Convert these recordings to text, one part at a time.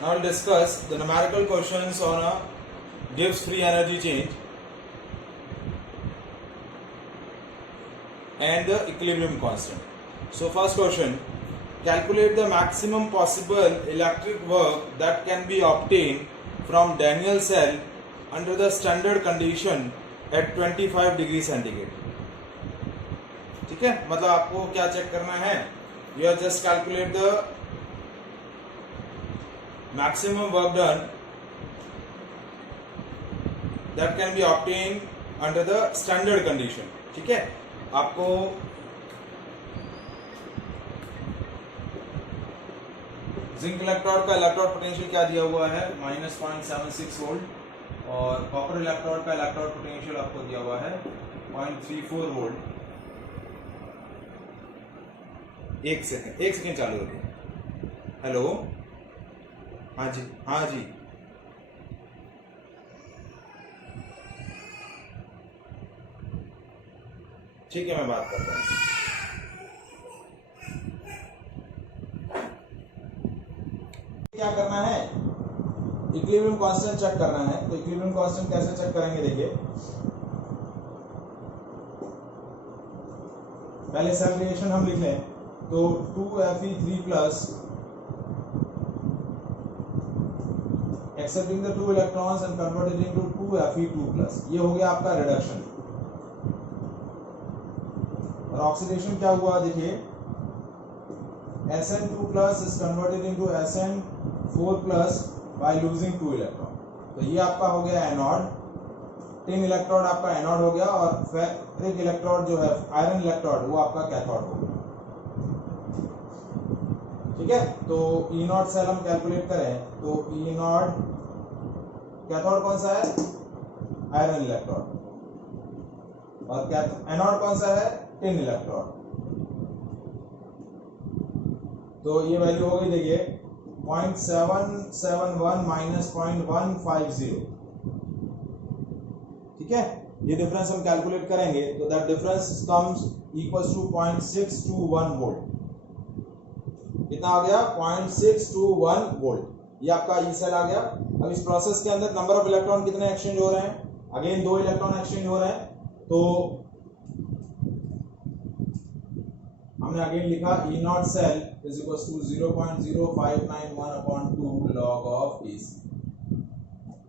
Now we'll discuss the numerical questions on a Gibbs free energy change and the equilibrium constant. So first question, calculate the maximum possible electric work that can be obtained from Daniell cell under the standard condition at 25 degree centigrade. ठीक है, मतलब आपको क्या check करना है, you are just calculate the maximum work done that can be obtained under the standard condition. ठीक है, आपको जिंक इलेक्ट्रोड का इलेक्ट्रोड पोटेंशियल क्या दिया हुआ है, -0.76 वोल्ट, और कॉपर इलेक्ट्रोड का इलेक्ट्रोड पोटेंशियल आपको दिया हुआ है 0.34 वोल्ट. एक सेकेंड चालू रखिए. हेलो, हाँ जी, ठीक है, मैं बात करता हूँ. क्या करना है, इक्विलिब्रियम कांस्टेंट चेक करना है. तो इक्विलिब्रियम कांस्टेंट कैसे चेक करेंगे, देखिए पहले सेल रिएक्शन हम लिख लें. तो 2Fe3 plus accepting the 2 electrons and converted into 2Fe2 plus, ये हो गया आपका रिडक्शन. और ऑक्सीडेशन क्या हुआ, देखिए Sn2 plus is converted into Sn4 plus by losing 2 electron. तो ये आपका हो गया एनोड. टिन इलेक्ट्रोड आपका एनोड हो गया और फेरिक इलेक्ट्रोड जो है आयरन इलेक्ट्रोड वो आपका कैथोड हो गया. ठीक है, तो ई नॉट सेल हम कैलकुलेट करें तो ई नॉट कैथोड कौन सा है, आयरन इलेक्ट्रोड, और एनोड कौन सा है, टिन इलेक्ट्रोड. तो ये वैल्यू हो गई, देखिए 0.771 माइनस 0.150. ठीक है, ये डिफरेंस हम कैलकुलेट करेंगे तो that difference comes equals to 0.621 volt. कितना आ गया, 0.621 वोल्ट. ये आपका ई सेल आ गया. अब इस प्रोसेस के अंदर नंबर ऑफ इलेक्ट्रॉन कितने एक्सचेंज हो रहे हैं, अगेन 2 इलेक्ट्रॉन एक्सचेंज हो रहे हैं. तो हमने अगेन लिखा E not cell is equals to 0.0591 upon 2 log of AC.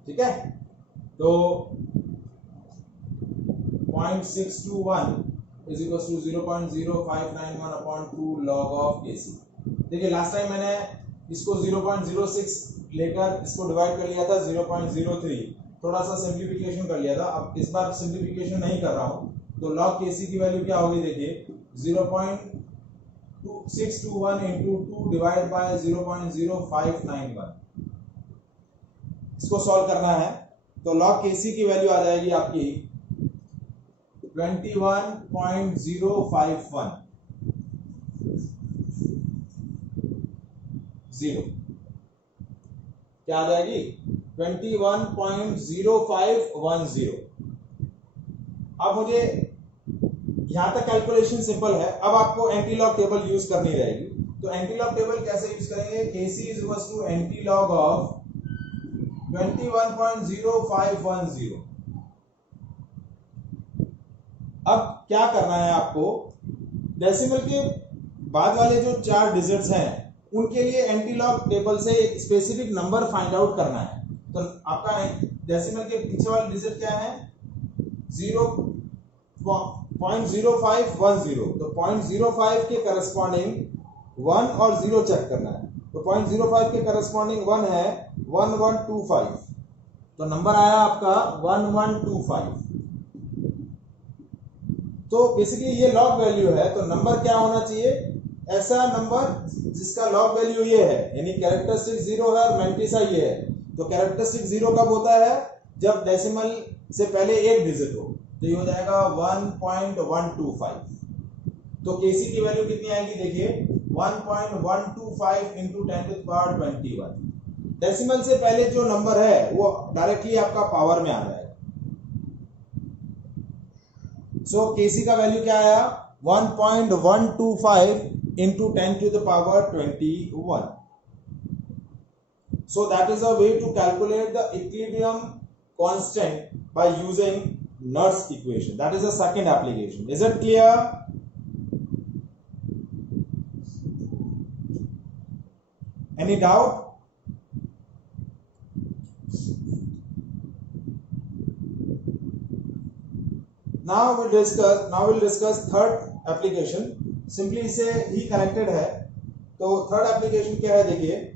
ठीक है, तो 0.621 is equals to 0.0591 upon 2 log of AC. देखिए लास्ट टाइम मैंने इसको 0.06 लेकर इसको डिवाइड कर लिया था 0.03, थोड़ा सा सिंप्लीफिकेशन कर लिया था. अब इस बार सिंप्लीफिकेशन नहीं कर रहा हूं. तो log Kc की वैल्यू क्या होगी, देखिए 0.621 इंटू 2 डिवाइड बाय 0.0591. इसको सॉल्व करना है तो log Kc की वैल्यू आ जाएगी आपकी 21.051 0. क्या आ जाएगी, 21.0510. अब मुझे यहां तक कैलकुलेशन सिंपल है. अब आपको एंटीलॉग टेबल यूज करनी रहेगी. तो एंटीलॉग टेबल कैसे यूज करेंगे, Kc is equals to antilog of 21.0510. अब क्या करना है आपको, डेसिमल के बाद वाले जो 4 डिजिट्स हैं उनके लिए एंटीलॉग टेबल से एक स्पेसिफिक नंबर फाइंड आउट करना है. तो आपका डेसिमल के पीछे वाला डिजिट क्या है, 0.0510. तो 0.05 के करस्पॉन्डिंग 1 और 0 चेक करना है. तो 0.05 के करस्पॉन्डिंग 1 है 1125. तो नंबर आया आपका 1125. तो बेसिकली ये लॉग वैल्यू है. तो नंबर क्या होना चाहिए, ऐसा नंबर जिसका लॉग वैल्यू ये है, यानी कैरेक्टरिस्टिक 0 है और मैंटिसा ये है. तो कैरेक्टरिस्टिक 0 कब होता है, जब डेसिमल से पहले एक डिजिट हो. तो ये हो जाएगा 1.125. तो Kc की वैल्यू कितनी आएगी, देखिए 1.125 into 10 to the power 21. Decimal से पहले जो नंबर है वो डायरेक्टली आपका पावर में आ जाएगा. सो Kc का वैल्यू क्या आया, 1.125 into 10 to the power 21. So that is a way to calculate the equilibrium constant by using Nernst equation. That is the second application. Is it clear? Any doubt? Now we'll discuss third application. Simply इसे ही connected है. तो third application क्या है देखिए.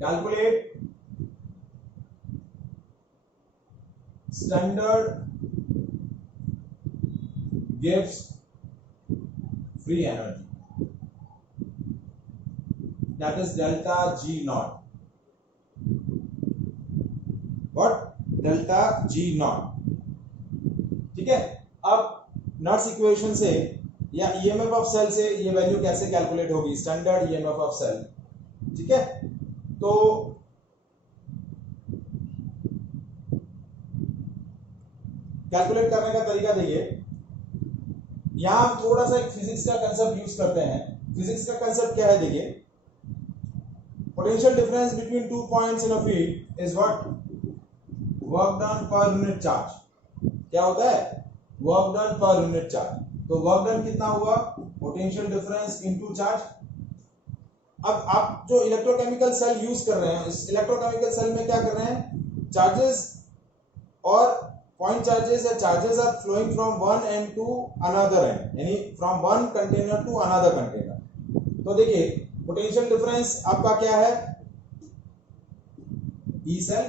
Calculate standard Gibbs free energy, that is delta G naught. What? Delta G naught. ठीक है. अब Nernst equation से या ईएमएफ ऑफ सेल से ये वैल्यू कैसे कैलकुलेट होगी? Standard EMF of cell. ठीक है. तो कैलकुलेट करने का तरीका देखिए. यहां हम थोड़ा सा एक फिजिक्स का कंसेप्ट यूज करते हैं. फिजिक्स का कंसेप्ट क्या है देखिए. Potential difference between 2 points in a field is what? Work done per unit charge. क्या होता है? Work done per unit charge. तो वर्क डन कितना हुआ? Potential difference into charge. अब आप जो इलेक्ट्रोकेमिकल सेल यूज कर रहे हैं, इस इलेक्ट्रोकेमिकल सेल में क्या कर रहे हैं? चार्जेस और point charges or charges are flowing from one end to another end, यानी from one container to another container. तो देखिए पोटेंशियल डिफरेंस आपका क्या है? E cell.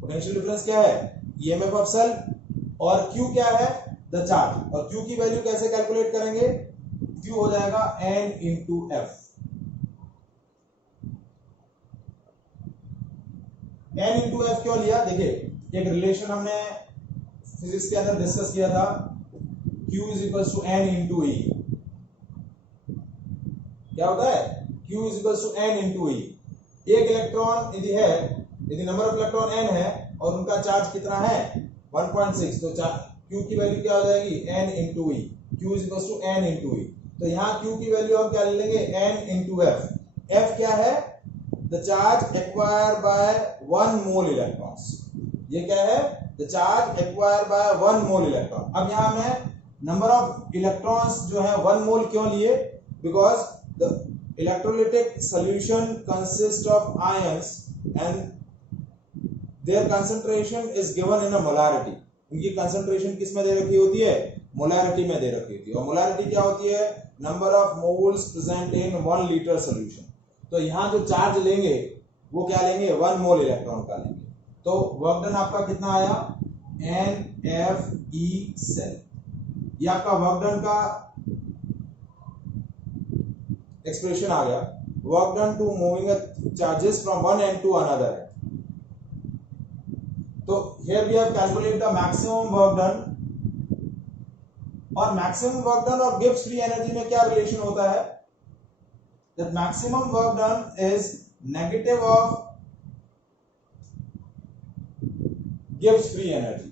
पोटेंशियल डिफरेंस क्या है? EMF of cell. और Q क्या है? The charge. और Q की वैल्यू कैसे कैलकुलेट करेंगे? Q हो जाएगा N into F. N into F क्यों लिया? देखिए एक रिलेशन हमने फिजिक्स के अंदर डिस्कस किया था. Q is equals to N into E. क्या होता है? Q is equals to N into E. एक इलेक्ट्रॉन यदि है, यदि नंबर ऑफ इलेक्ट्रॉन N है और उनका चार्ज कितना है? 1.6. तो Q की वैल्यू क्या हो जाएगी? N into E. Q is equals to N into E. तो यहाँ Q की वैल्यू हम क्या ले लेंगे? N into F. F क्या है? The charge acquired by 1 mole electrons. ये क्या है? The charge acquired by 1 mole electron. अब यहां मैं नंबर ऑफ इलेक्ट्रॉन्स जो है 1 मोल क्यों लिए? Because the electrolytic solution consist of ions and there concentration is given in a molarity. इनकी कंसंट्रेशन किस में दे रखी होती है? मोलारिटी में दे रखी होती है. और मोलारिटी क्या होती है? Number of moles present in 1 litre solution. तो यहां जो चार्ज लेंगे वो क्या लेंगे? 1 मोल इलेक्ट्रॉन का लेंगे. तो वर्क डन आपका कितना आया? NFE cell. ये आपका वर्क डन का एक्सप्रेशन आ गया. Work done to moving charges from one end to another. तो here we have calculate the maximum work done. और मैक्सिमम वर्क डन और गिब्स फ्री एनर्जी में क्या रिलेशन होता है? That maximum work done is negative of Gibbs free energy.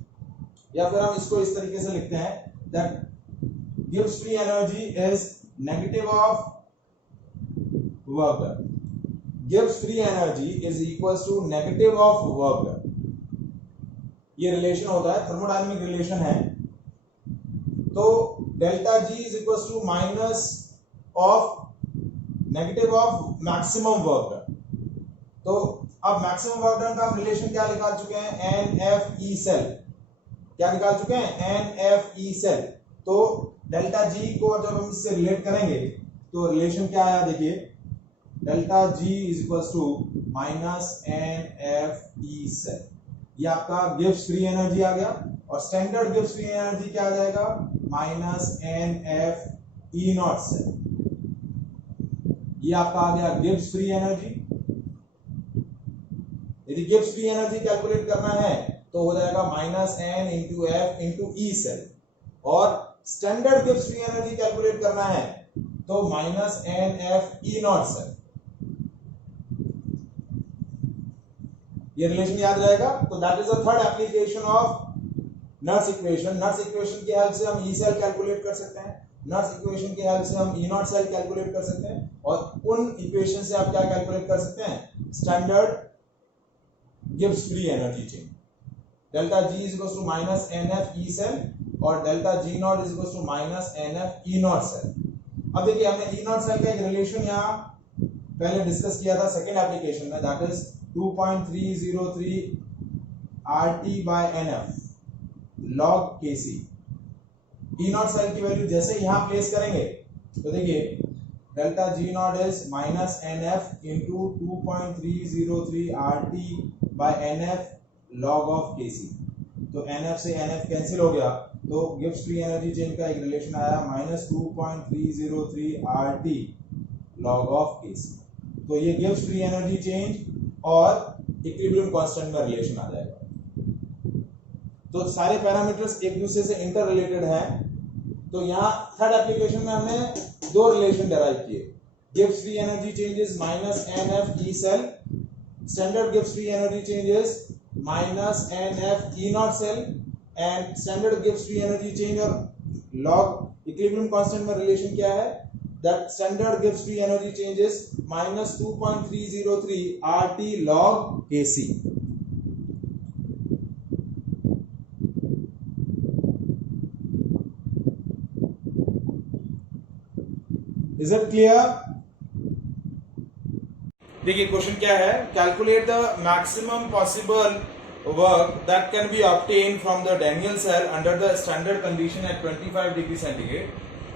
या फिर हम इसको इस तरीके से लिखते हैं that Gibbs free energy is negative of work done. Gibbs free energy is equals to negative of work done. ये रिलेशन होता है, थर्मोडायनेमिक रिलेशन है. तो delta G is equals to minus of negative of maximum work done. तो अब maximum work done का हम relation क्या निकाल चुके हैं? NFE cell. क्या निकाल चुके हैं? NFE cell. तो डेल्टा जी को जब हम इससे रिलेट करेंगे तो रिलेशन क्या आया देखिए. Delta G is equals to minus NFE cell. ये आपका गिब्स फ्री एनर्जी आ गया. और स्टैंडर्ड गिब्स फ्री एनर्जी क्या आ जाएगा? Minus NFE nought cell. ये आपका आ गया गिब्स फ्री एनर्जी. यदि गिब्स फ्री एनर्जी कैलकुलेट करना है तो हो जाएगा minus N into F into E cell. और standard Gibbs free energy calculate करना है तो माइनस NFE नॉट सेल. ये रिलेशन याद रहेगा। तो that is the third application of Nernst equation. Nernst equation की हेल्प से हम ई सेल कैलकुलेट कर सकते हैं, नर्स इक्वेशन की हेल्प से हम ई नॉट सेल कैलकुलेट कर सकते हैं, और उन इक्वेशन से आप क्या कैलकुलेट कर सकते हैं, standard Gibbs free energy change. Delta G is equal to minus NF E cell और delta G not is equal to minus NF E not cell. अब देखिए हमने ई नॉट सेल का एक रिलेशन यहाँ पहले डिस्कस किया था सेकेंड एप्लीकेशन में, that is 2.303 RT by NF log KC। E not cell की वैल्यू जैसे यहाँ प्लेस करेंगे तो देखिए delta G not is minus NF into 2.303 RT by NF log of KC। तो NF से NF कैंसिल हो गया, तो गिब्स फ्री एनर्जी चेंज का एक रिलेशन आया minus 2.303 RT log of KC। तो ये गिब्स फ्री एनर्जी चेंज और इक्विलिब्रियम कांस्टेंट में रिलेशन आ जाएगा। तो सारे पैरामीटर्स एक दूसरे से इंटर रिलेटेड हैं। तो यहाँ थर्ड एप्लीकेशन में हमने दो रिलेशन डेराइव किए, Gibbs free energy change is minus NF E cell, standard Gibbs free energy change is minus NF E not cell, and standard Gibbs free energy change और log equilibrium constant में relation क्या है, that standard gives free energy change is minus 2.303 RT log KC। Is it clear? देखिए question क्या है, calculate the maximum possible work that can be obtained from the Daniell cell under the standard condition at 25 degree centigrade,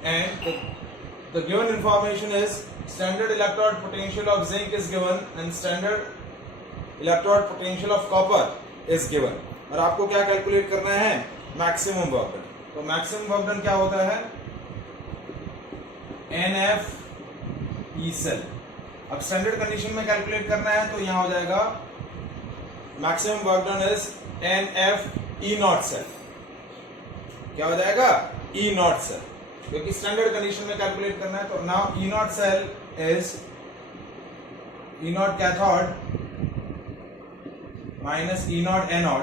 and the given information is standard electrode potential of zinc is given and standard electrode potential of copper is given, और आपको क्या calculate करना है, maximum work done. तो maximum work done क्या होता है, NF E cell. अब स्टैंडर्ड कंडीशन में कैलकुलेट करना है तो यहां हो जाएगा maximum work done is NF E not cell. क्या हो जाएगा, ई नॉट सेल, क्योंकि स्टैंडर्ड कंडीशन में कैलकुलेट करना है। तो now E not cell is E not cathode minus E not anode,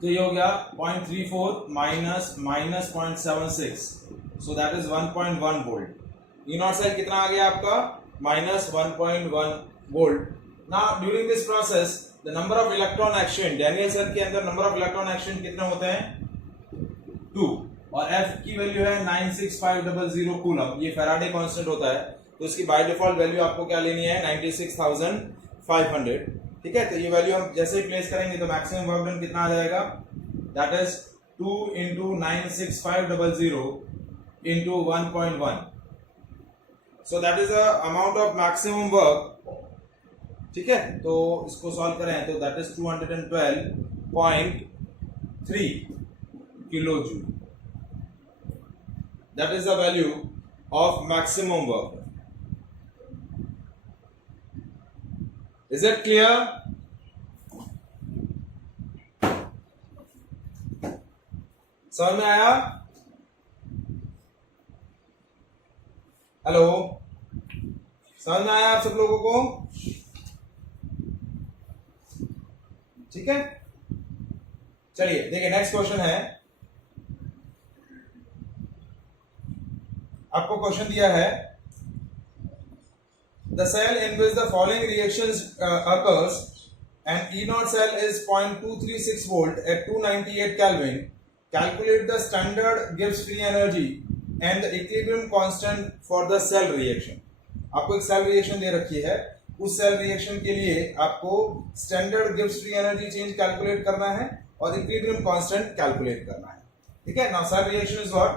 तो ये हो गया 0.34 minus minus 0.76, so that is 1.1 volt. E not cell कितना आ गया आपका, minus 1.1 volt. Now during this process the number of electron exchange, Daniell cell के अंदर नंबर ऑफ इलेक्ट्रॉन एक्सचेंज कितने होते हैं, 2, और F की वैल्यू है 96500 कूलम। ये फैराडे कांस्टेंट होता है, तो इसकी बाय डिफॉल्ट वैल्यू आपको क्या लेनी है, 96500। ठीक है, तो ये वैल्यू हम जैसे ही प्लेस करेंगे तो मैक्सिमम वर्क डन कितना आ जाएगा, that is 2 into 96500 into 1.1, so that is the amount of maximum work। ठीक है, तो इसको सॉल्व करें तो that is 212.3 kilo joule, that is the value of maximum work. Is it clear? समझ में आया? हेलो, समझ में आया आप सब लोगों को? ठीक है, चलिए देखिए नेक्स्ट क्वेश्चन है। आपको क्वेश्चन दिया है, the cell in which the following reactions occurs and E naught cell is 0.236 volt at 298 Kelvin, calculate the standard Gibbs free energy and the equilibrium constant for the cell reaction। आपको एक cell reaction दे रखी है, उस cell reaction के लिए आपको standard Gibbs free energy change calculate करना है और इक्विलिब्रियम कांस्टेंट कैलकुलेट करना है। ठीक है, now cell reaction is what,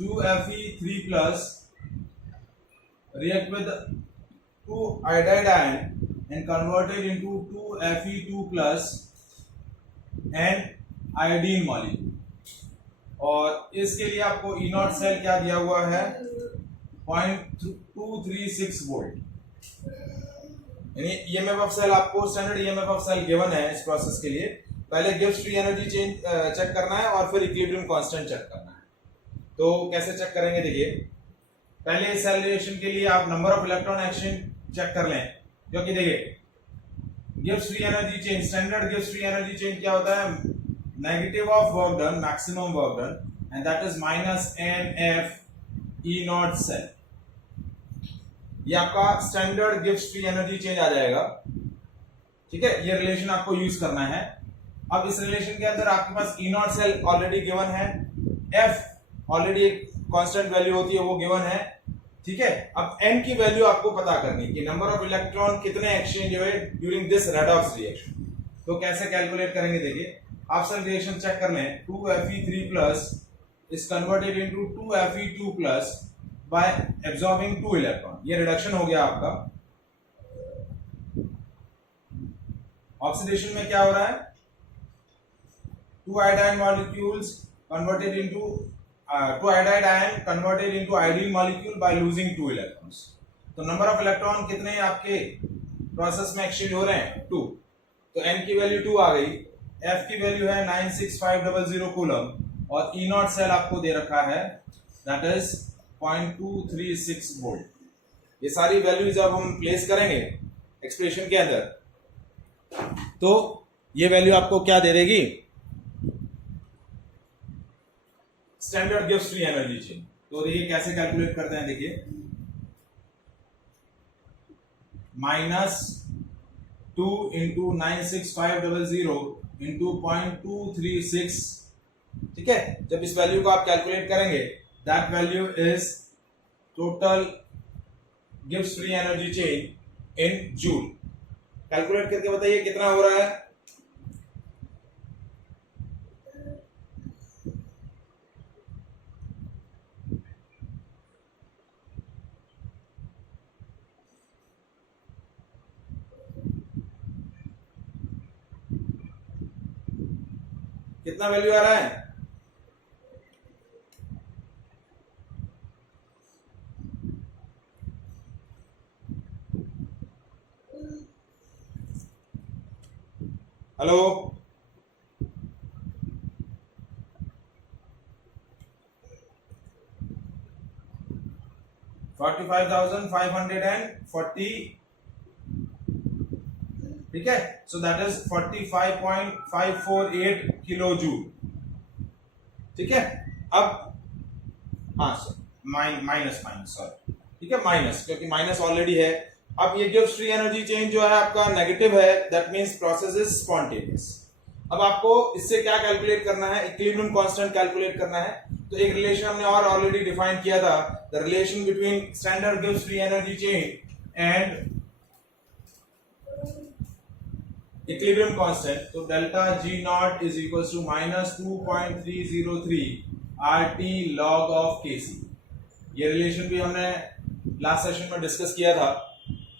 2Fe3 plus react with 2 iodide ion and convert it into 2Fe2 plus and iodine molecule। और इसके लिए आपको ई नॉट सेल क्या दिया हुआ है, 0.236 वोल्ट यानी ईएमएफ ऑफ सेल, आपको standard EMF of cell given है इस प्रोसेस के लिए। पहले Gibbs free energy change check करना है और फिर इक्विलिब्रियम कांस्टेंट चेक करना है। तो कैसे चेक करेंगे, देखिए पहले सेल रिएक्शन के लिए आप number of electron exchange check कर लें, क्योंकि देखिए Gibbs free energy change, standard Gibbs free energy change क्या होता है, negative of work done, maximum work done, and that is minus NF E not cell. ये आपका standard Gibbs free energy change आ जाएगा, ठीक है। ये रिलेशन आपको यूज करना है। अब इस रिलेशन के अंदर आपके पास E not cell already given है, F ऑलरेडी एक कांस्टेंट वैल्यू होती है वो गिवन है, ठीक है। अब N की वैल्यू आपको पता करनी है कि नंबर ऑफ इलेक्ट्रॉन कितने एक्सचेंज हुए ड्यूरिंग दिस रेडॉक्स रिएक्शन। तो कैसे कैलकुलेट करेंगे, देखिए आप सेल रिएक्शन चेक कर लें। 2Fe3 plus is converted into 2Fe2 plus by absorbing 2 electron. ये रिडक्शन हो गया आपका। ऑक्सीडेशन में क्या हो रहा है, 2 iodine molecules converted into 2 iodide ion converted into ideal molecule by losing 2 electrons। तो नंबर ऑफ इलेक्ट्रॉन कितने आपके प्रोसेस में एक्सचेंज हो रहे हैं, 2। तो n की वैल्यू 2 आ गई, f की वैल्यू है 96500 कूलम और E नॉट सेल आपको दे रखा है दैट इज 0.236 वोल्ट। ये सारी वैल्यूज अब हम प्लेस करेंगे एक्सप्रेशन के अंदर, तो ये वैल्यू आपको क्या दे देगी, standard Gibbs free energy change. तो देखिए कैसे कैलकुलेट करते हैं, देखिए -2 इंटू 96500 इंटू 0.236, ठीक है। जब इस वैल्यू को आप कैलकुलेट करेंगे, that value is total Gibbs free energy change in joule. Calculate करके बताइए कितना हो रहा है, कितना वैल्यू आ रहा है, हेलो 45,540, ठीक है। सो दैट इज 45.548 किलो जूल, ठीक है। अब हाँ माइनस सॉरी, ठीक है, माइनस, क्योंकि माइनस ऑलरेडी है। अब ये गिब्स फ्री एनर्जी चेंज जो है आपका नेगेटिव है, that means process is spontaneous. अब आपको इससे क्या कैलकुलेट करना है, इक्विलिब्रियम कांस्टेंट कैलकुलेट करना है। तो एक रिलेशन हमने और ऑलरेडी डिफाइन किया था, the relation between standard Gibbs free energy change and equilibrium constant. तो delta G not is equal to -2.303 RT log of Kc। ये रिलेशन भी हमने लास्ट सेशन में डिस्कस किया था।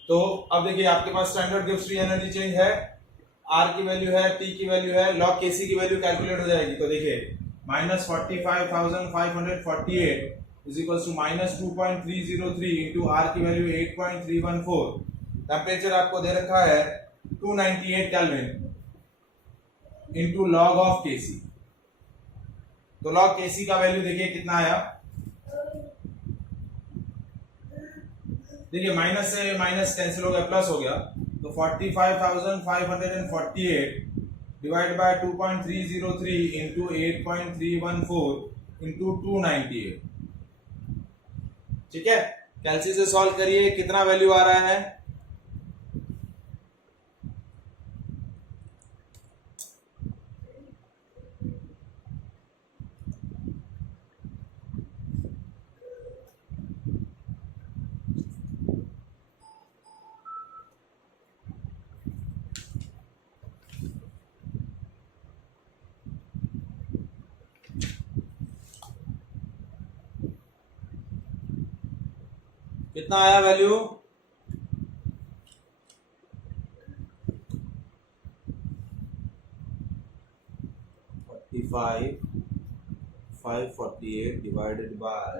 तो अब देखिए आपके पास standard Gibbs free energy change है, R की वैल्यू है, T की वैल्यू है, log Kc की वैल्यू कैलकुलेट हो जाएगी। तो देखिए -45,548 is equal to -2.303 into R की वैल्यू 8.314। टेम्परेचर आपको दे रखा है 298 kelvin into log of Kc। तो log Kc का वैल्यू देखिए कितना आया, देखिए माइनस से माइनस कैंसिल हो गया, प्लस हो गया। तो 45,548 डिवाइड बाय 2.303 इंटू 8.314 इंटू 298, ठीक है। कैलसी से सॉल्व करिए, कितना वैल्यू आ रहा है, कितना आया value, $45,548 divided by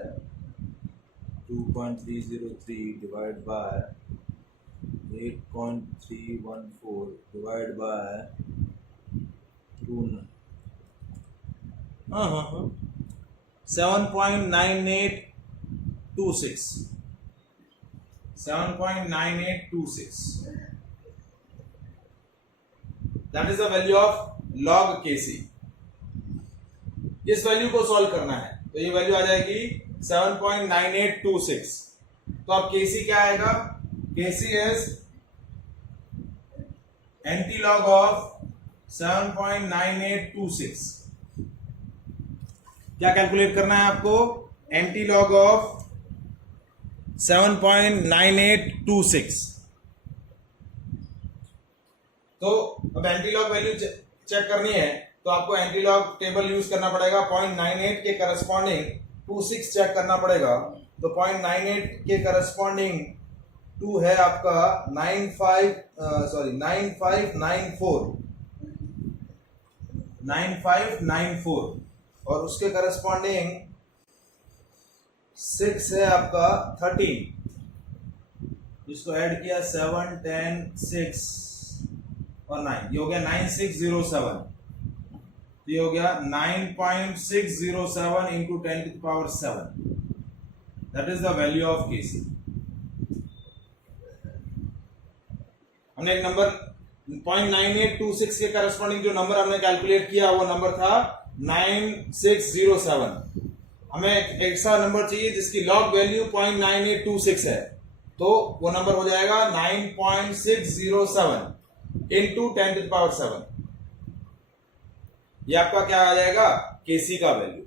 2.303 divided by 8.314 divide by 2 7.9826 that is the value of log Kc। इस वैल्यू को सॉल्व करना है तो ये वैल्यू आ जाएगी 7.9826। तो अब Kc क्या आएगा? Kc is antilog of 7.9826। क्या कैलकुलेट करना है आपको? Antilog of 7.9826। तो अब एंटीलॉग वैल्यू चेक करनी है तो आपको एंटीलॉग टेबल यूज करना पड़ेगा। 0.98 के करस्पॉन्डिंग 26 चेक करना पड़ेगा। तो 0.98 के करस्पॉन्डिंग 2 है आपका 9594 और उसके करस्पॉन्डिंग 6 है आपका 13। इसको ऐड किया 7 10 6 और 9, ये हो गया 9607। तो ये हो गया 9.607 into 10 to the power 7। That is the value of Kc। हमने एक नंबर 0.9826 के करस्पॉन्डिंग जो नंबर हमने कैलकुलेट किया वो नंबर था 9607। हमें एक ऐसा नंबर चाहिए जिसकी लॉग वैल्यू 0.9826 है, तो वो नंबर हो जाएगा 9.607 इंटू 10 to the power 7। ये आपका क्या आ जाएगा? Kc का value.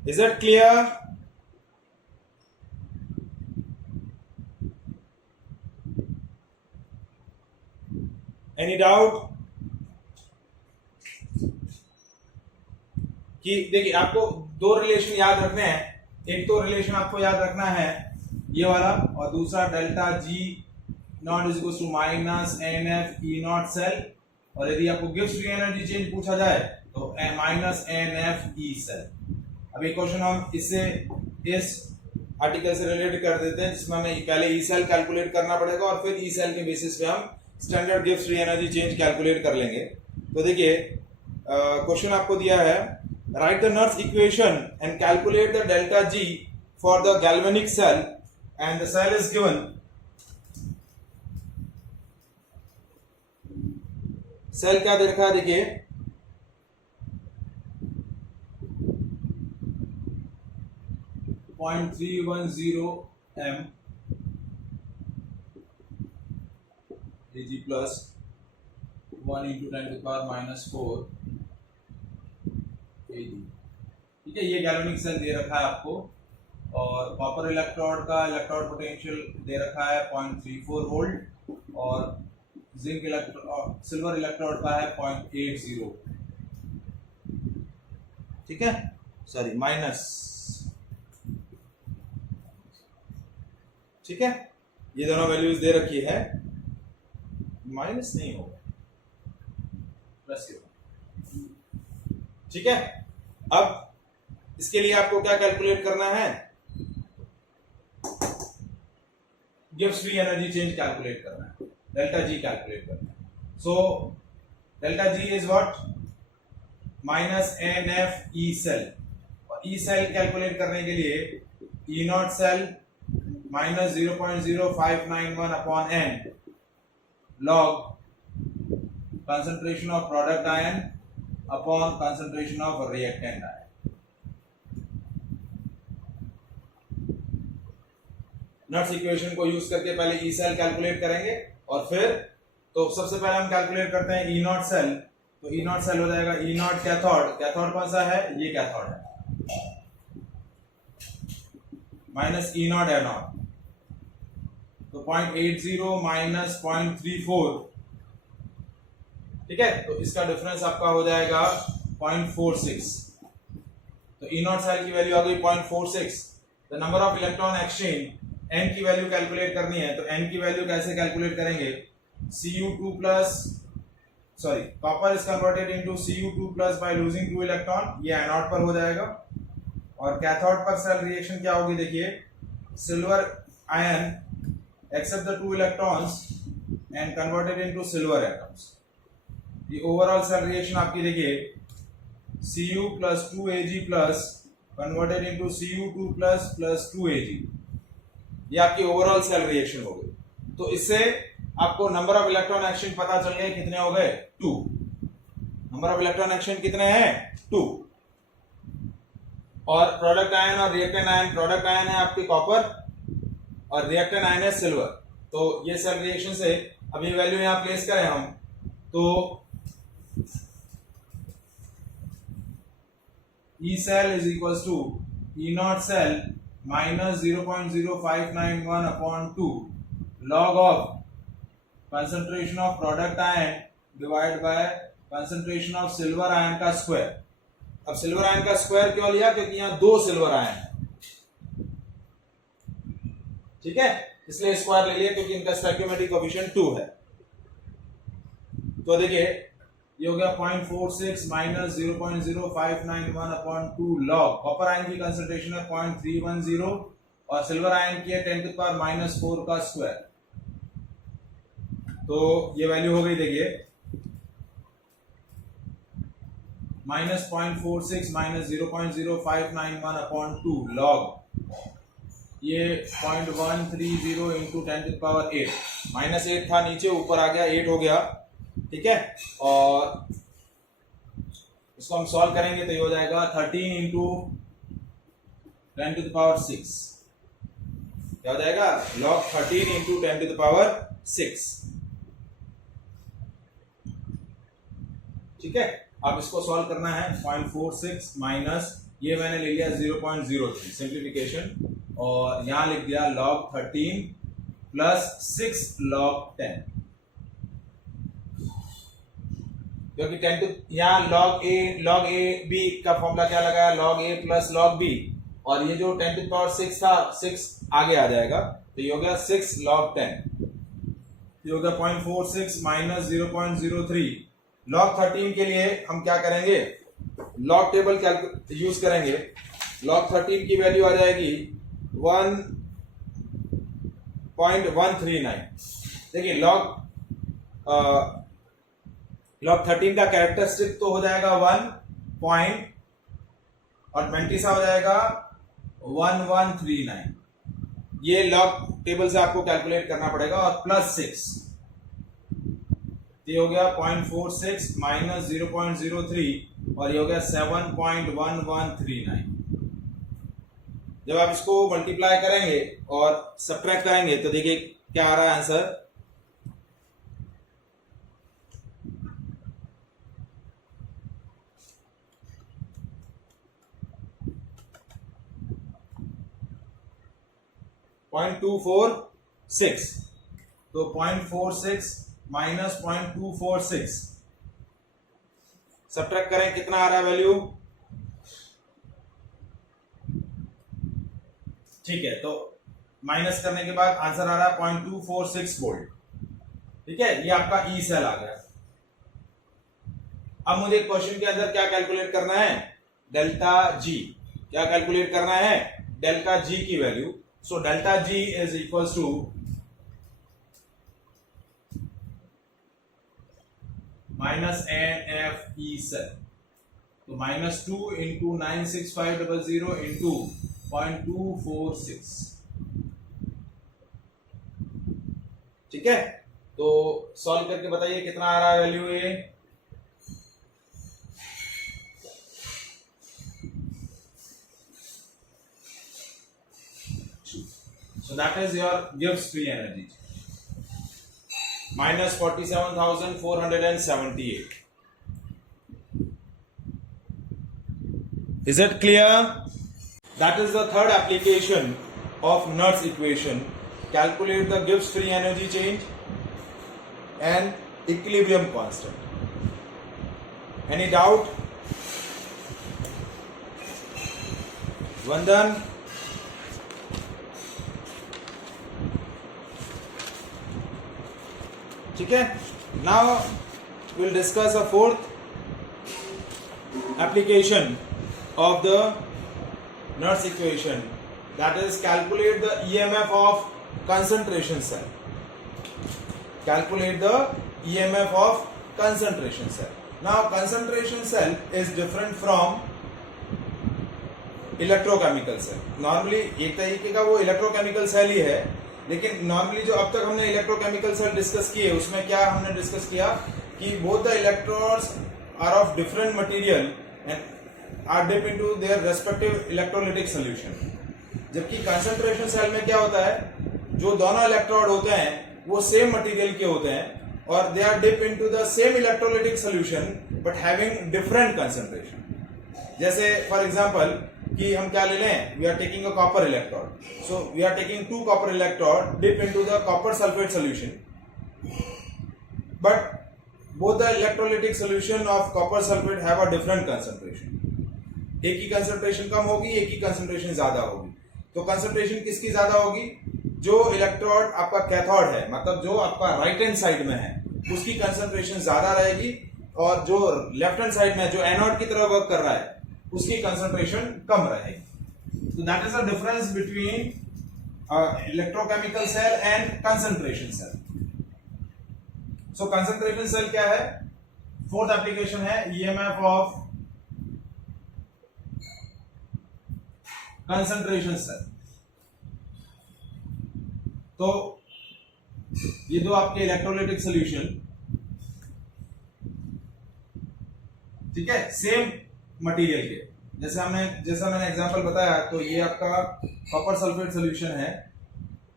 Is it clear? Any doubt? कि देखिए आपको दो रिलेशन याद रखने हैं। एक तो रिलेशन आपको याद रखना है ये वाला, और दूसरा delta G not is equal to minus NF E not cell, और यदि आपको गिब्स फ्री एनर्जी चेंज पूछा जाए तो माइनस NF E सेल। अब एक क्वेश्चन हम इससे इस आर्टिकल से रिलेट कर देते हैं जिसमें हमें पहले E सेल कैलकुलेट करना पड़ेगा और फिर E सेल के बेसिस पे हम standard Gibbs free energy change calculate कर लेंगे। तो देखिए क्वेश्चन आपको दिया है, write the Nernst equation and calculate the delta G for the galvanic cell and the cell is given. Cell क्या दे रखा है देखिए, .310 m Ag plus 1 into 10 to the power minus 4 Ag। ठीक है, ये गैल्वेनिक सेल दे रखा है आपको, और कॉपर इलेक्ट्रोड का इलेक्ट्रोड पोटेंशियल दे रखा है 0.34 वोल्ट, और जिंक इलेक्ट्रोड सिल्वर इलेक्ट्रोड का है 0.80। ठीक है, सॉरी माइनस। ठीक है, ये दोनों वैल्यूज दे रखी है, माइनस नहीं होगा, प्लस के। ठीक है, अब इसके लिए आपको क्या कैलकुलेट करना है? Gibbs free energy change calculate करना है, डेल्टा G कैलकुलेट करना है। So delta G is what? Minus NF E cell, और E सेल कैलकुलेट करने के लिए E not cell minus 0.0591 upon n log concentration of product ion upon concentration of reactant ion। Nuts equation को use करके पहले E cell calculate करेंगे, और फिर तो सबसे पहले हम कैलकुलेट करते हैं E नॉट सेल। तो E नॉट सेल हो जाएगा E नॉट कैथोड। कैथोड कौन सा है? ये कैथोड है, माइनस E नॉट एनोड। तो 0.80 माइनस 0.34। ठीक है, तो इसका डिफरेंस आपका हो जाएगा 0.46। तो E नॉट सेल की वैल्यू आ गई 0.46। The number of electron exchange n की वैल्यू कैलकुलेट करनी है, तो n की वैल्यू कैसे कैलकुलेट करेंगे? Cu2 plus sorry copper is converted into Cu2 plus by losing 2 electron, ये एनोड पर हो जाएगा। और कैथोड पर सेल रिएक्शन क्या होगी देखिए, silver ion accept the 2 electrons and converted into silver atoms. The overall cell reaction आपकी देखिए Cu plus 2Ag plus converted into Cu2 plus 2Ag, ये आपकी ओवरऑल सेल रिएक्शन हो गई। तो इससे आपको नंबर ऑफ इलेक्ट्रॉन एक्सचेंज पता चल गए, कितने हो गए 2। नंबर ऑफ इलेक्ट्रॉन एक्सचेंज कितने हैं 2। और प्रोडक्ट आयन और रिएक्टेंट आयन, प्रोडक्ट आयन है आपकी कॉपर और रिएक्टेंट आयन है सिल्वर। तो ये सेल रिएक्शन से अभी वैल्यू यहां प्लेस करें हम, तो E cell is equals to E naught cell minus 0.0591 upon 2 log of concentration of product ion divided by concentration of silver ion का स्क्वायर। अब सिल्वर आयन का स्क्वायर क्यों लिया, क्योंकि यहां 2 सिल्वर आयन है, ठीक है, इसलिए स्क्वायर ले लिया क्योंकि इनका स्टोइकियोमेट्रिक कोएफिशिएंट 2 है। तो देखिए ये हो गया 0.46 minus 0.0591 upon 2 log. Copper ion की कंसंट्रेशन है 0.310 और सिल्वर आयन की है 10 to the power -4 का स्क्वायर। तो ये वैल्यू हो गई देखिए -0.46 माइनस 0.0591 अपॉन 2 लॉग, ये 0.130 इंटू 10 to the power 8, -8 था नीचे, ऊपर आ गया 8 हो गया, ठीक है। और इसको हम सॉल्व करेंगे तो ये हो जाएगा 13 इंटू 10 to the power 6, क्या हो जाएगा log 13 into 10 to the power 6, ठीक है। अब इसको सॉल्व करना है 0.46 माइनस ये मैंने ले लिया 0.03 सिंप्लीफिकेशन, और यहां लिख दिया log 13 प्लस 6 log 10, क्योंकि 10 to यहाँ log a b का फॉर्मूला क्या लगाया log a plus log b, और ये जो 10 to the power 6 था 6 आगे आ जाएगा, तो ये हो गया 6 log 10, ये हो गया 0.46 माइनस 0.03। log 13 के लिए हम क्या करेंगे, log टेबल यूज करेंगे। log 13 की वैल्यू आ जाएगी 1.139। देखिए log 13 का कैरेक्टरिस्टिक तो हो जाएगा 1 पॉइंट और 20 सा हो जाएगा 1139। ये log टेबल से आपको कैलकुलेट करना पड़ेगा, और प्लस 6 ये हो गया 0.46 माइनस 0.03 और ये हो गया 7.1139। जब आप इसको मल्टीप्लाई करेंगे और सब्ट्रैक्ट करेंगे तो देखिए क्या आ रहा है आंसर, .246। तो 0.46 माइनस 0.246 सब्ट्रैक्ट करें, कितना आ रहा है वैल्यू, ठीक है। तो माइनस करने के बाद आंसर आ रहा है 0.246 वोल्ट, ठीक है। ये आपका ई सेल आ गया। अब मुझे क्वेश्चन के अंदर क्या कैलकुलेट करना है, डेल्टा जी, क्या कैलकुलेट करना है, डेल्टा जी की वैल्यू। So delta G is equals to minus NFE cell, तो -2 इंटू 96500 इंटू 0.246, ठीक है। तो सॉल्व करके बताइए कितना आ रहा है वैल्यू ये, so that is your Gibbs free energy minus 47,478. Is it clear? That is the third application of Nernst equation. Calculate the Gibbs free energy change and equilibrium constant. Any doubt? Vandan? ठीक है। Now we'll discuss a fourth application of the Nernst equation that is calculate the EMF of concentration cell. Calculate the EMF of concentration cell. Now concentration cell is different from electrochemical cell. Normally एक तरीके का वो electrochemical cell ही है, लेकिन normally जो अब तक हमने इलेक्ट्रोकेमिकल सेल डिस्कस किए उसमें क्या हमने डिस्कस किया कि both the electrodes are of different material and are dip into their respective electrolytic solution. जबकि कंसंट्रेशन सेल में क्या होता है, जो दोनों इलेक्ट्रोड होते हैं वो सेम मटेरियल के होते हैं और they are dip into the same electrolytic solution but having different concentration. जैसे फॉर एग्जांपल कि हम क्या ले लें, we are taking a copper electrode, so we are taking 2 copper electrode dip into the copper sulphate solution, but both the electrolytic solution of copper sulfate have a different concentration. एक ही concentration कम होगी, एक ही concentration ज्यादा होगी. तो concentration किसकी ज्यादा होगी, जो इलेक्ट्रोड आपका कैथोड है, मतलब जो आपका राइट हैंड साइड में है उसकी कंसंट्रेशन ज्यादा रहेगी, और जो लेफ्ट हैंड साइड में जो एनोड की तरह वर्क कर रहा है उसकी कंसंट्रेशन कम रहेगी. तो that is the difference between electrochemical cell and concentration cell. So concentration cell क्या है, फोर्थ एप्लीकेशन है ईएमएफ ऑफ कंसंट्रेशन सेल. तो ये दो आपके इलेक्ट्रोलाइटिक सॉल्यूशन, ठीक है, सेम मटेरियल के, जैसा मैंने एग्जांपल बताया, तो ये आपका कॉपर सल्फेट सॉल्यूशन है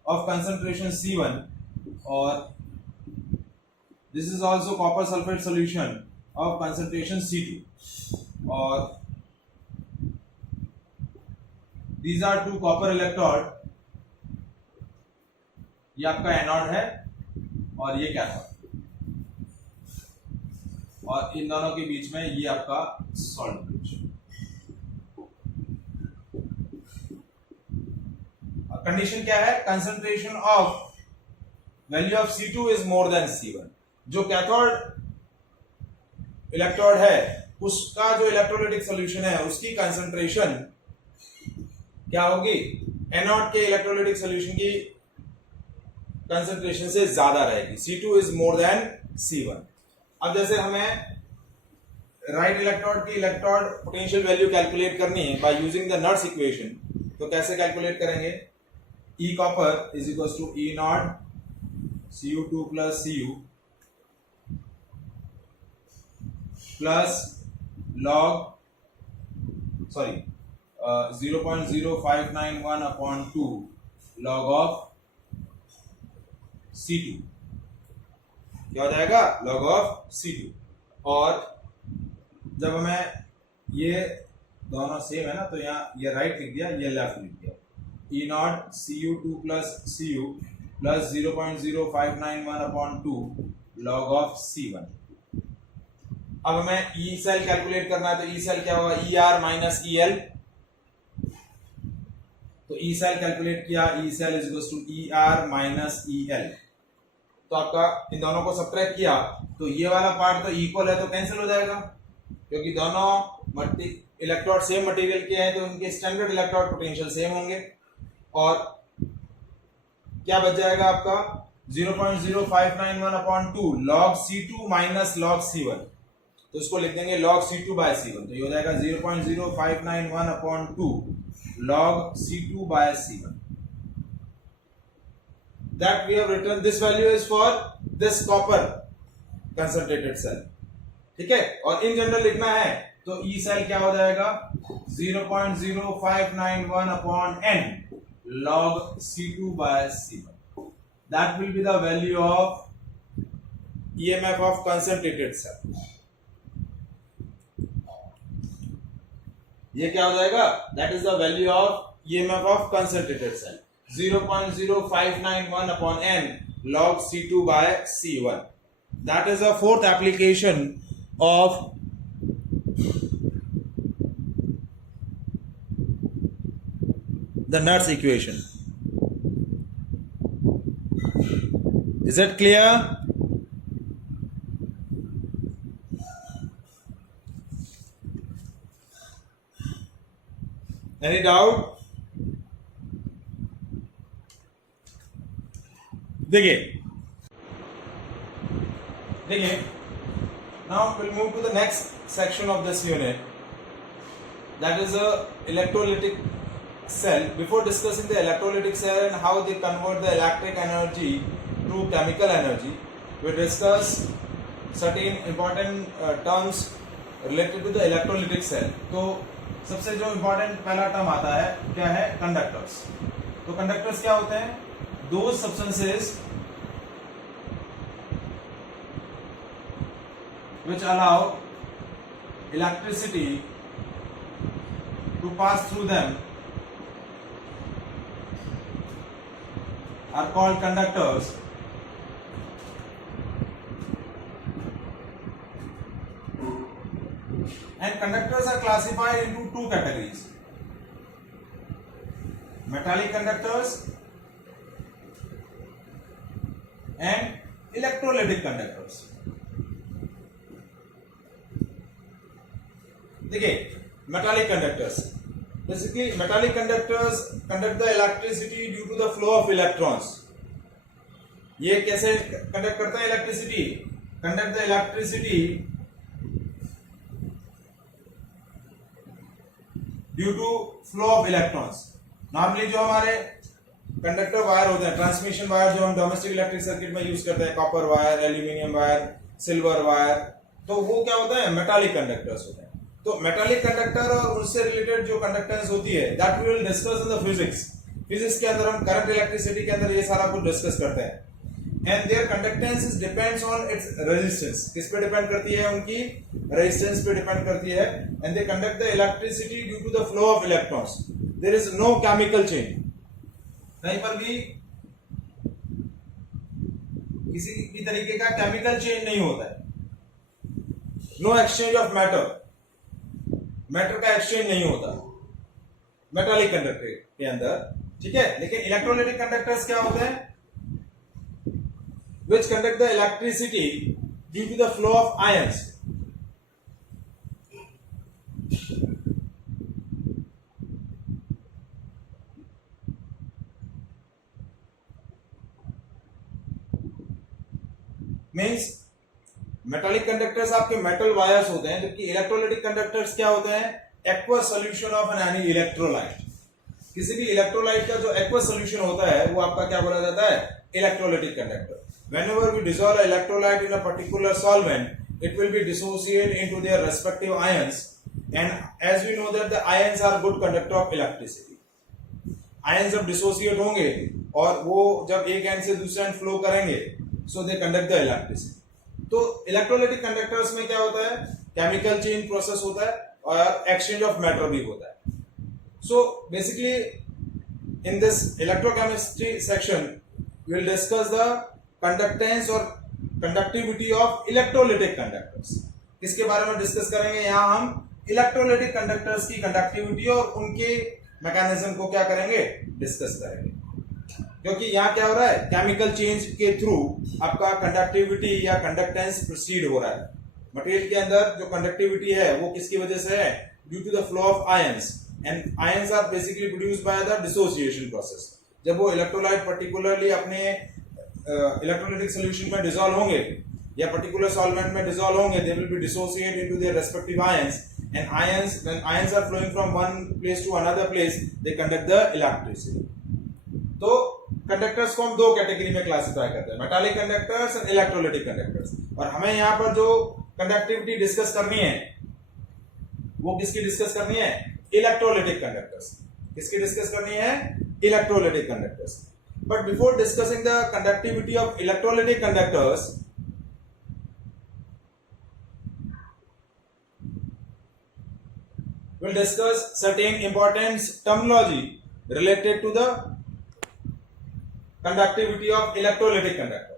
ऑफ कंसंट्रेशन C1 और this is also copper sulfate solution of concentration C2, और these are 2 copper electrode. ये आपका एनोड है और ये कैथोड, और इन दोनों के बीच में ये आपका सॉल्ट ब्रिज. कंडीशन क्या है, concentration of value of C2 is more than C1. जो कैथोड इलेक्ट्रोड है उसका जो इलेक्ट्रोलाइटिक सॉल्यूशन है उसकी कंसंट्रेशन क्या होगी, एनोड के इलेक्ट्रोलाइटिक सॉल्यूशन की कंसंट्रेशन से ज्यादा रहेगी. C2 is more than C1. अब जैसे हमें राइट इलेक्ट्रोड की इलेक्ट्रोड पोटेंशियल वैल्यू कैलकुलेट करनी है by using the Nernst equation, तो कैसे कैलकुलेट करेंगे, E copper is equal to E not Cu2 plus Cu plus log 0.0591 upon 2 log of C2. क्या हो जाएगा, लॉग ऑफ C2. और जब हमें ये दोनों सेम है ना, तो यहाँ ये राइट लिख दिया, ये लेफ्ट लिख दिया. E not Cu2 plus Cu plus 0.0591 upon 2 log of C1. अब हमें ई सेल कैलकुलेट करना है, तो ई सेल क्या होगा, E R minus E L. तो ई सेल कैलकुलेट किया, E cell is equal to E R minus E L. तो आपका इन दोनों को सब्ट्रैक्ट किया तो ये वाला पार्ट तो इक्वल है तो कैंसिल हो जाएगा, क्योंकि दोनों इलेक्ट्रोड सेम मटेरियल के हैं तो उनके स्टैंडर्ड इलेक्ट्रोड पोटेंशियल सेम होंगे. और क्या बच जाएगा आपका 0.0591 upon 2 log C2 minus log C1. तो इसको लिख देंगे log C2 by C1. तो ये हो जाएगा 0.0591 upon 2 log C2 by C1. That we have written, this value is for this copper concentrated cell. ठीक है, और इन जनरल लिखना है तो E सेल क्या हो जाएगा 0.0591 upon n log C2 by C1. That will be the value of EMF of concentrated cell. ये क्या हो जाएगा, that is the value of EMF of concentrated cell, 0.0591 upon n log C2 by C1. That is the fourth application of the Nernst equation. Is it clear? Any doubt? देखिए now we'll move to the next section of this unit, that is a electrolytic cell. Before discussing the electrolytic cell and how they convert the electric energy to chemical energy, we discuss certain important terms related to the electrolytic cell. तो सबसे जो important पहला term आता है क्या है? Conductors. तो conductors क्या होते हैं? Those substances which allow electricity to pass through them are called conductors. And conductors are classified into two categories: metallic conductors and electrolytic conductors. देखिए, metallic conductors, basically metallic conductors conduct the electricity due to the flow of electrons. ये कैसे conduct करता है electricity? Conduct the electricity due to flow of electrons. Normally जो हमारे conductor wire होते हैं, transmission wire जो हम डोमेस्टिक इलेक्ट्रिक सर्किट में यूज करते हैं, copper wire, aluminium wire, silver wire, तो वो क्या होता है? मेटालिक कंडक्टर्स होते हैं. तो मेटालिक कंडक्टर और उससे रिलेटेड जो कंडक्टेंस होती है, that we will discuss in the physics. Physics के अंदर हम करंट इलेक्ट्रिसिटी के अंदर ये सारा कुछ डिस्कस करते हैं. And their conductance depends on its resistance. किस पे डिपेंड करती है? उनकी रेजिस्टेंस पे डिपेंड करती है. And they conduct the electricity due to the flow of electrons. There is no chemical change. कहीं पर भी किसी भी तरीके का केमिकल चेंज नहीं होता है. No exchange of matter. Matter का एक्सचेंज नहीं होता मेटालिक कंडक्टर के अंदर, ठीक है. लेकिन इलेक्ट्रोलाइटिक कंडक्टर्स क्या होते हैं? which conduct the electricity due to the flow of ions. Means metallic conductors आपके मेटल वायर्स होते हैं, जबकि इलेक्ट्रोलाइटिक कंडक्टर्स क्या होते हैं? Aqueous solution of an any electrolyte. किसी भी इलेक्ट्रोलाइट का जो एक्वस सॉल्यूशन होता है वो आपका क्या बोला जाता है? Electrolytic conductor. Whenever we dissolve electrolyte in a particular solvent, it will be dissociated into their respective ions, and as we know that the ions are good conductor of electricity. Ions जब dissociate होंगे और वो जब एक and से दूसरे and flow करेंगे, so they conduct the electricity. तो इलेक्ट्रोलाइटिक कंडक्टर्स में क्या होता है? केमिकल चेंज प्रोसेस होता है और एक्सचेंज ऑफ मैटर भी होता है. So basically in this electrochemistry section we will discuss the conductance और conductivity of electrolytic conductors. किसके बारे में डिस्कस करेंगे? यहाँ हम इलेक्ट्रोलाइटिक कंडक्टर्स की कंडक्टिविटी और उनके मैकेनिज्म को क्या करेंगे? डिस्कस करेंगे. क्योंकि यहाँ क्या हो रहा है? केमिकल चेंज के थ्रू आपका कंडक्टिविटी या कंडक्टेंस प्रोसीड हो रहा है. मटेरियल के अंदर जो कंडक्टिविटी है वो किसकी वजह से है? Due to the flow of ions, and ions are basically produced by the dissociation process. जब वो इलेक्ट्रोलाइट पर्टिकुलरली अपने इलेक्ट्रोलाइटिक सॉल्यूशन में डिसॉल्व होंगे या पर्टिकुलर सॉल्वेंट में डिसॉल्व होंगे, they will be dissociated into their respective ions, and ions when ions are flowing from one place to another place, they conduct the electricity. तो conductors को हम दो category में क्लासिफाई करते हैं, metallic conductors and electrolytic conductors. और हमें यहाँ पर जो कंडक्टिविटी डिस्कस करनी है वो किसकी डिस्कस करनी है? Electrolytic conductors. किसकी डिस्कस करनी है? Electrolytic conductors. But before discussing the conductivity of electrolytic conductors, we'll discuss certain important terminology related to the conductivity of electrolytic conductor.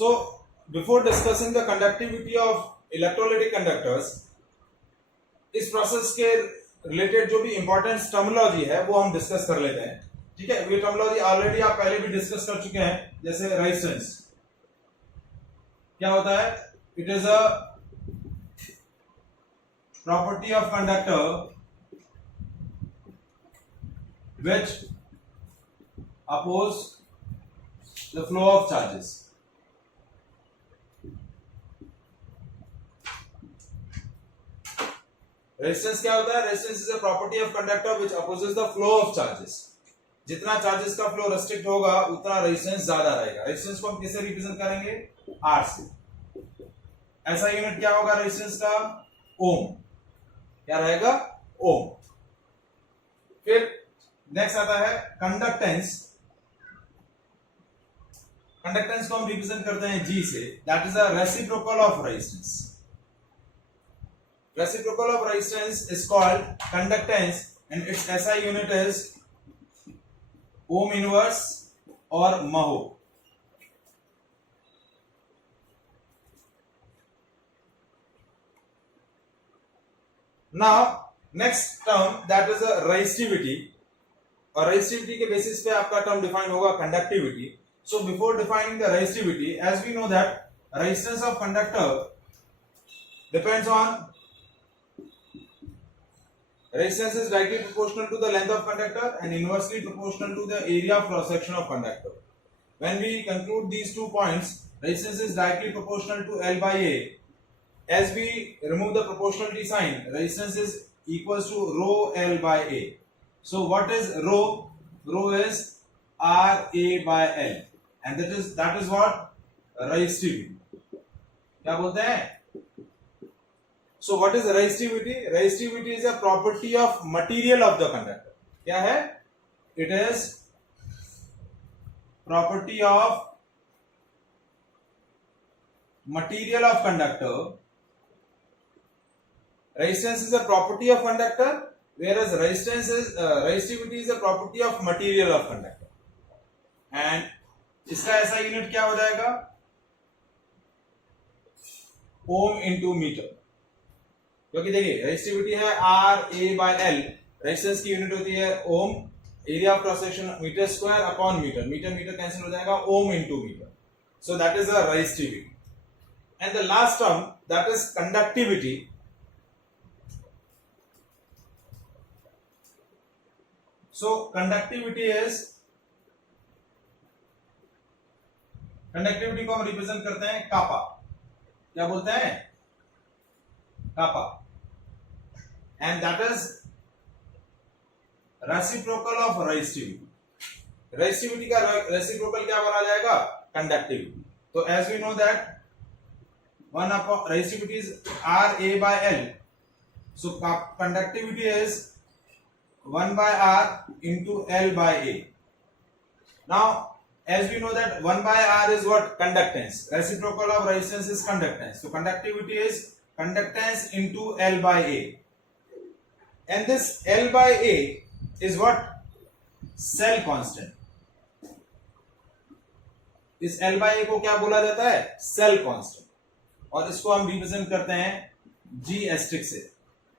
So, before discussing the conductivity of electrolytic conductors, इस process के related जो भी important terminology है वो हम discuss कर लेते हैं। ठीक है, ये टर्मिनोलॉजी ऑलरेडी आप पहले भी डिस्कस कर चुके हैं। जैसे रेजिस्टेंस क्या होता है? It is a property of conductor which oppose the flow of charges. Resistance क्या होता है? Resistance is a property of conductor which opposes the flow of charges. जितना चार्जेस का फ्लो रेस्ट्रिक्ट होगा उतना रेजिस्टेंस ज्यादा रहेगा। रेजिस्टेंस को हम किससे रिप्रेजेंट करेंगे? आर से। ऐसा यूनिट क्या होगा रेजिस्टेंस का? ओम। क्या रहेगा? ओम। फिर नेक्स्ट आता है कंडक्टेंस। कंडक्टेंस को हम रिप्रेजेंट करते हैं जी से। That is a reciprocal of resistance. Reciprocal of resistance is called conductance and its ऐसा यूनिट इज ओम इनवर्स और mho. Now next term that is a resistivity. और रेजिस्टिविटी के basis पे आपका टर्म डिफाइन होगा conductivity. So before defining the resistivity, as we know that resistance of conductor depends on resistance is directly proportional to the length of conductor and inversely proportional to the area of cross section of conductor. When we conclude these 2 points, resistance is directly proportional to L by A. As we remove the proportionality sign, resistance is equals to rho L by A. So what is rho? Rho is R A by L, and that is what resistivity. क्या बोलते हैं? So what is resistivity? Resistivity is a property of material of the conductor. क्या है? It is property of material of conductor. Resistance is a property of conductor, whereas resistivity is a property of material of conductor. And इसका ऐसा unit क्या हो जाएगा? Ohm into metre. क्योंकि देखिए resistivity है R A by L, resistance की unit होती है ohm, area of cross section metre square upon metre, metre metre cancel हो जाएगा, ohm into metre. So that is the resistivity. And the last term that is conductivity. So conductivity को हम represent करते हैं कापा। क्या बोलते हैं? कापा। And that is reciprocal of resistivity. Resistivity का reciprocal क्या बना जाएगा? Conductivity. तो as we know that one upon resistivity is R A by L. So conductivity is 1 by R into L by A. Now as we know that 1 by R is what? Conductance. Reciprocal of resistance is conductance. So conductivity is conductance into L by A. And this L by A is what? Cell constant. इस L by A को क्या बोला जाता है? Cell constant. और इसको हम represent करते हैं G एस्ट्रिक से।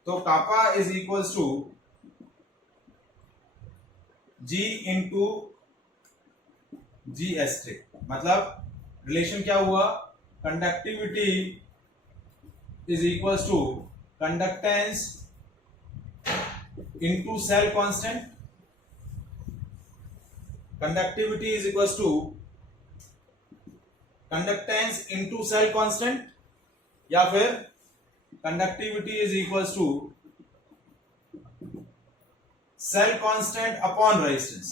तो kappa is equals to G into G asterisk. मतलब रिलेशन क्या हुआ? Conductivity is equals to conductance into cell constant. Conductivity is equals to conductance into cell constant, या फिर conductivity is equals to cell constant upon resistance.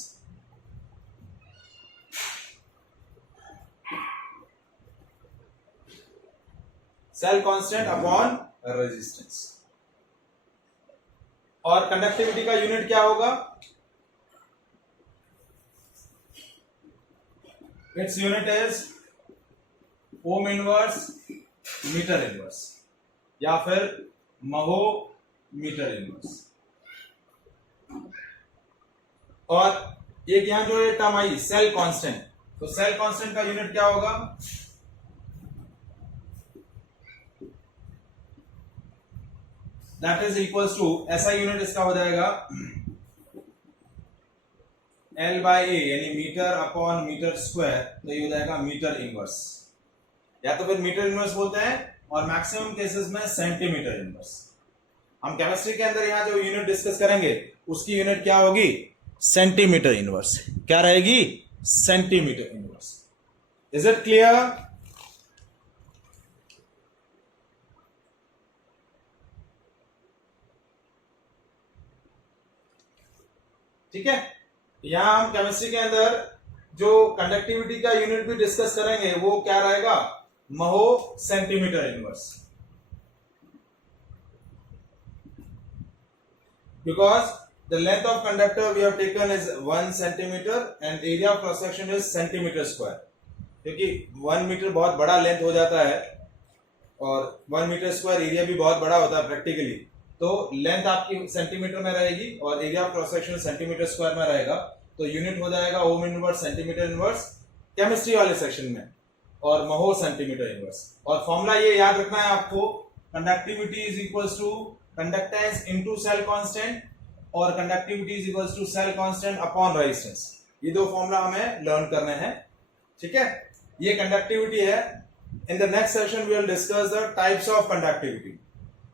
Cell constant upon resistance. और conductivity का unit क्या होगा? Its unit is ohm inverse metre inverse, या फिर महो metre inverse. और एक यहां जो ये टर्म आई सेल कांस्टेंट, तो सेल कांस्टेंट का यूनिट क्या होगा? दैट इज इक्वल्स टू ऐसा यूनिट इसका हो जाएगा L बाय ए यानी मीटर अपॉन मीटर स्क्वायर, तो ये हो जाएगा मीटर इनवर्स, या तो फिर मीटर इनवर्स बोलते हैं और मैक्सिमम केसेस में सेंटीमीटर इनवर्स। हम केमिस्ट्री के अंदर यहां जो यूनिट डिस्कस करेंगे उसकी यूनिट क्या होगी, सेंटीमीटर इनवर्स। क्या रहेगी, centimetre inverse. Is it clear? ठीक है, यहां हम केमिस्ट्री के अंदर जो कंडक्टिविटी का यूनिट भी डिस्कस करेंगे वो क्या रहेगा, mho centimetre inverse, because the length of conductor we have taken is 1 centimeter and area of cross section is centimeter square, क्योंकि 1 मीटर बहुत बड़ा लेंथ हो जाता है और 1 मीटर स्क्वायर एरिया भी बहुत बड़ा होता है प्रैक्टिकली, तो लेंथ आपकी सेंटीमीटर में रहेगी और area of cross section centimetre square में रहेगा, तो यूनिट हो जाएगा ohm inverse centimetre inverse chemistry वाले सेक्शन में, और महो सेंटीमीटर इनवर्स। और फॉर्मूला ये याद रखना है आपको, conductivity is equals to conductance into cell constant और conductivity is equals to cell constant upon resistance. ये दो फॉर्मूला हमें लर्न करने हैं, ठीक है। ये कंडक्टिविटी है। In the next session we will discuss the types of conductivity.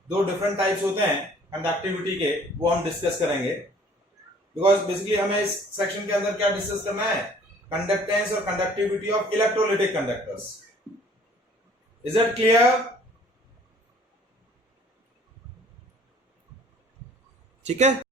दो डिफरेंट टाइप्स होते हैं कंडक्टिविटी के, वो हम डिस्कस करेंगे, बिकॉज बेसिकली हमें इस सेक्शन के अंदर क्या डिस्कस करना है, कंडक्टेंस और conductivity of electrolytic conductors. Is it clear? ठीक है।